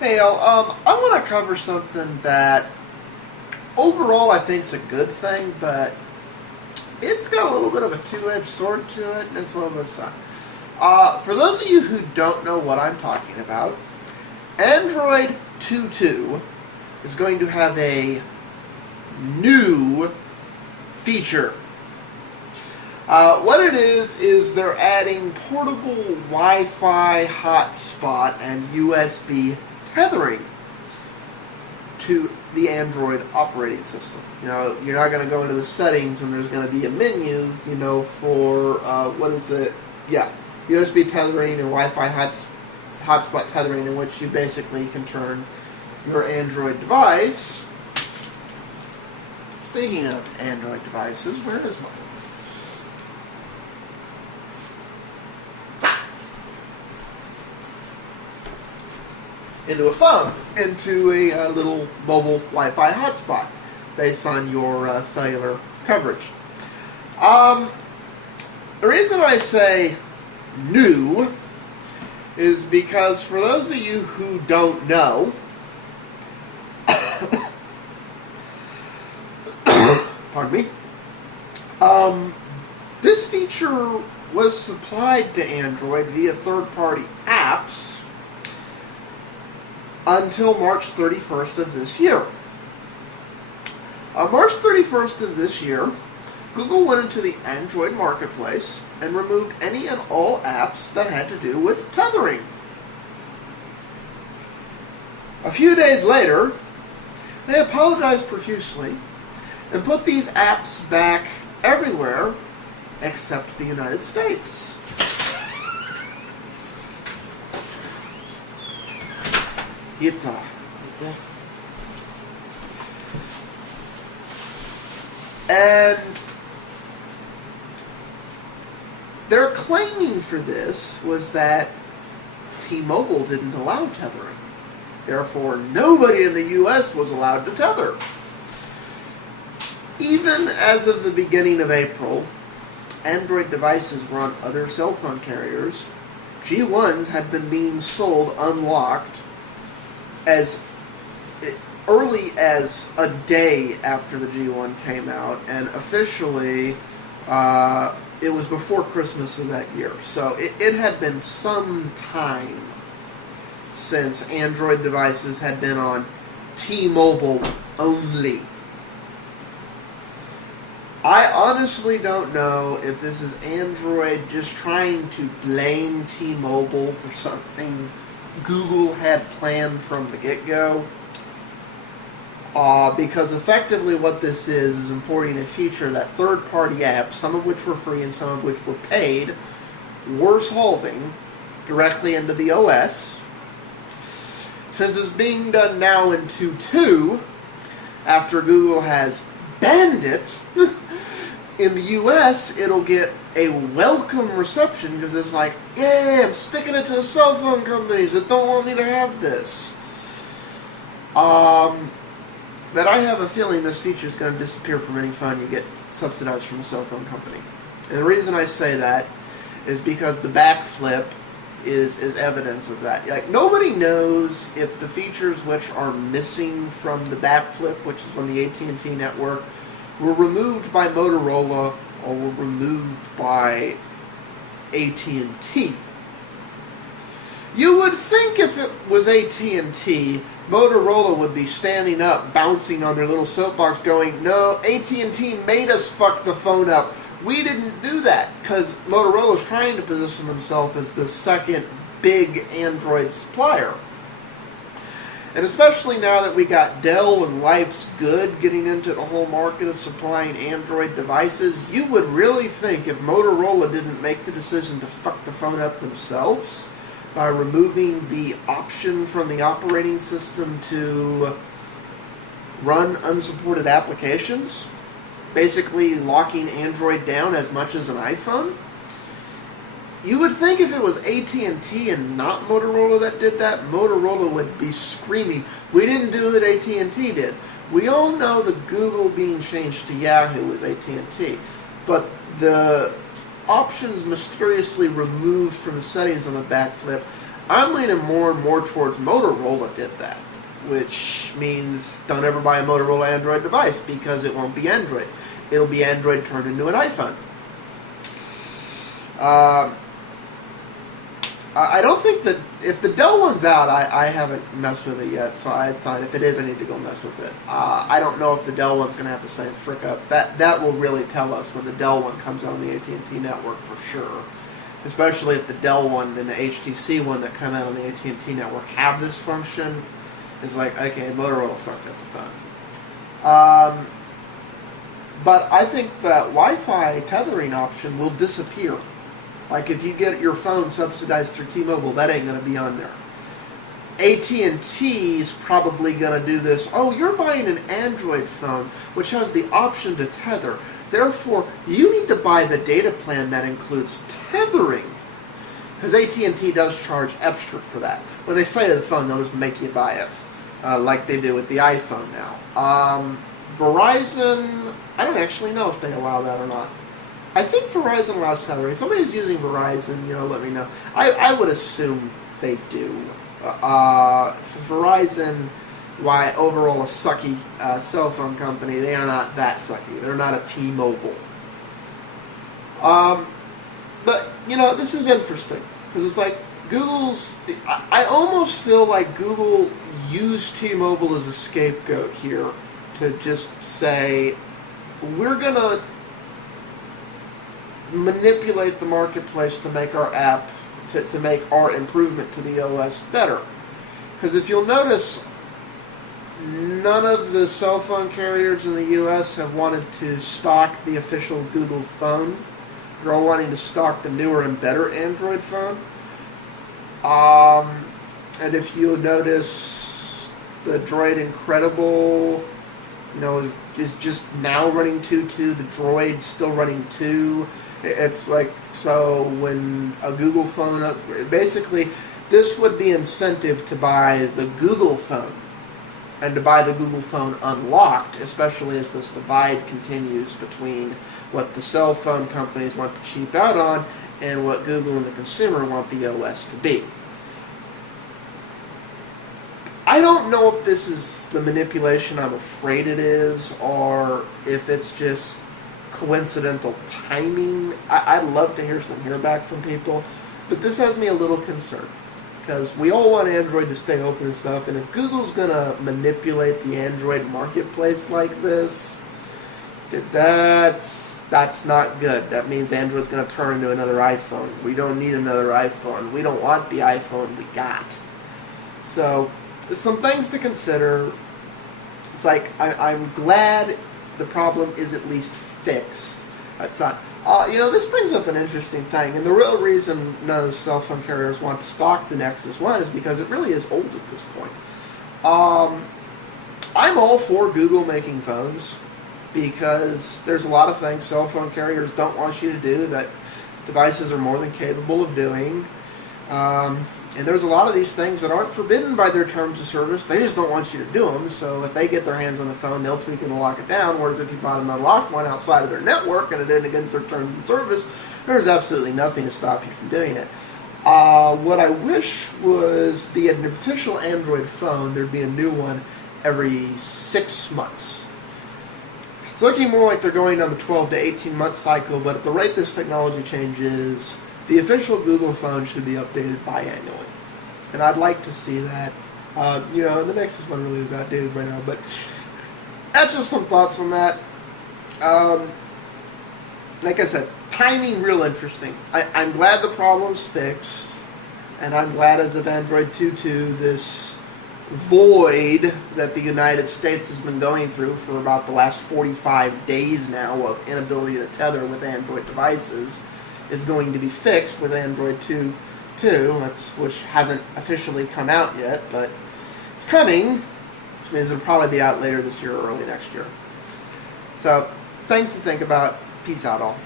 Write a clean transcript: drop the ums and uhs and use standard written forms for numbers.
Hey, I want to cover something that overall I think is a good thing, but it's got a little bit of a two-edged sword to it, and it's a little bit sad. For those of you who don't know what I'm talking about, Android 2.2 is going to have a new feature. What it is they're adding portable Wi-Fi hotspot and USB tethering to the Android operating system. You know, you're not going to go into the settings and there's going to be a menu, you know, for, what is it? Yeah, USB tethering and Wi-Fi hotspot tethering, in which you basically can turn your Android device. Speaking of Android devices, where is mine? Into a phone, into a little mobile Wi-Fi hotspot based on your cellular coverage. The reason I say new is because for those of you who don't know, pardon me, this feature was supplied to Android via third-party apps until March 31st of this year. On March 31st of this year, Google went into the Android marketplace and removed any and all apps that had to do with tethering. A few days later, they apologized profusely and put these apps back everywhere except the United States. And their claiming for this was that T-Mobile didn't allow tethering. Therefore, nobody in the U.S. was allowed to tether. Even as of the beginning of April, Android devices were on other cell phone carriers. G1s had been being sold unlocked as early as a day after the G1 came out, and officially it was before Christmas of that year. So it had been some time since Android devices had been on T-Mobile only. I honestly don't know if this is Android just trying to blame T-Mobile for something Google had planned from the get-go. Because effectively what this is importing a feature that third-party apps, some of which were free and some of which were paid, were solving directly into the OS. Since it's being done now in 2.2, after Google has banned it, in the US it'll get a welcome reception because it's like, yeah, I'm sticking it to the cell phone companies that don't want me to have this. But I have a feeling this feature is going to disappear from any phone you get subsidized from a cell phone company. And the reason I say that is because the backflip is evidence of that. Like, nobody knows if the features which are missing from the backflip, which is on the AT&T network, were removed by Motorola or were removed by AT&T. You would think if it was AT&T, Motorola would be standing up, bouncing on their little soapbox going, no, AT&T made us fuck the phone up. We didn't do that, because Motorola's trying to position themselves as the second big Android supplier. And especially now that we got Dell and Life's Good getting into the whole market of supplying Android devices, you would really think if Motorola didn't make the decision to fuck the phone up themselves by removing the option from the operating system to run unsupported applications, basically locking Android down as much as an iPhone, you would think if it was AT&T and not Motorola that did that, Motorola would be screaming, we didn't do it, AT&T did. We all know the Google being changed to Yahoo was AT&T, but the options mysteriously removed from the settings on the backflip, I'm leaning more and more towards Motorola did that, which means don't ever buy a Motorola Android device because it won't be Android. It'll be Android turned into an iPhone. I don't think that if the Dell one's out, I haven't messed with it yet, so it's not. If it is, I need to go mess with it. I don't know if the Dell one's going to have the same frick up. That will really tell us when the Dell one comes out on the AT&T network for sure. Especially if the Dell one and the HTC one that come out on the AT&T network have this function. It's like, okay, Motorola fucked up the phone. But I think that Wi-Fi tethering option will disappear. Like if you get your phone subsidized through T-Mobile, that ain't going to be on there. AT&T's probably going to do this. Oh, you're buying an Android phone, which has the option to tether. Therefore, you need to buy the data plan that includes tethering. Because AT&T does charge extra for that. When they sell you the phone, they'll just make you buy it. Like they do with the iPhone now. Verizon, I don't actually know if they allow that or not. I think Verizon allows tethering. If somebody's using Verizon, let me know. I would assume they do. Verizon, why overall a sucky cell phone company, they are not that sucky. They're not a T-Mobile. But, this is interesting. Because it's like Google's... I almost feel like Google used T-Mobile as a scapegoat here to just say, we're going to manipulate the marketplace to make our app, to make our improvement to the OS better. Because if you'll notice, none of the cell phone carriers in the US have wanted to stock the official Google phone. They're all wanting to stock the newer and better Android phone. And if you'll notice, the Droid Incredible, is just now running 2.2. The Droid's still running 2. It's like, so when a Google phone basically, this would be incentive to buy the Google phone and to buy the Google phone unlocked, especially as this divide continues between what the cell phone companies want to cheap out on and what Google and the consumer want the OS to be. I don't know if this is the manipulation I'm afraid it is, or if it's just coincidental timing. I'd love to hear back from people, but this has me a little concerned because we all want Android to stay open and stuff, and if Google's gonna manipulate the Android marketplace like this, that's not good. That means Android's gonna turn into another iPhone. We don't need another iPhone. We don't want the iPhone we got. So some things to consider. It's like I'm glad the problem is at least fixed. That's not. This brings up an interesting thing, and the real reason none of the cell phone carriers want to stock the Nexus 1 is because it really is old at this point. I'm all for Google making phones because there's a lot of things cell phone carriers don't want you to do that devices are more than capable of doing. And there's a lot of these things that aren't forbidden by their terms of service. They just don't want you to do them. So if they get their hands on the phone, they'll tweak and lock it down. Whereas if you bought an unlocked one outside of their network and it isn't against their terms of service, there's absolutely nothing to stop you from doing it. What I wish was the official Android phone, there'd be a new one every 6 months. It's looking more like they're going on the 12 to 18 month cycle, but at the rate this technology changes, the official Google phone should be updated biannually. And I'd like to see that. The Nexus one really is outdated right now, but that's just some thoughts on that. Like I said, timing real interesting. I'm glad the problem's fixed, and I'm glad as of Android 2.2, this void that the United States has been going through for about the last 45 days now of inability to tether with Android devices is going to be fixed with Android 2.2, which hasn't officially come out yet, but it's coming, which means it'll probably be out later this year or early next year. So, things to think about. Peace out, all.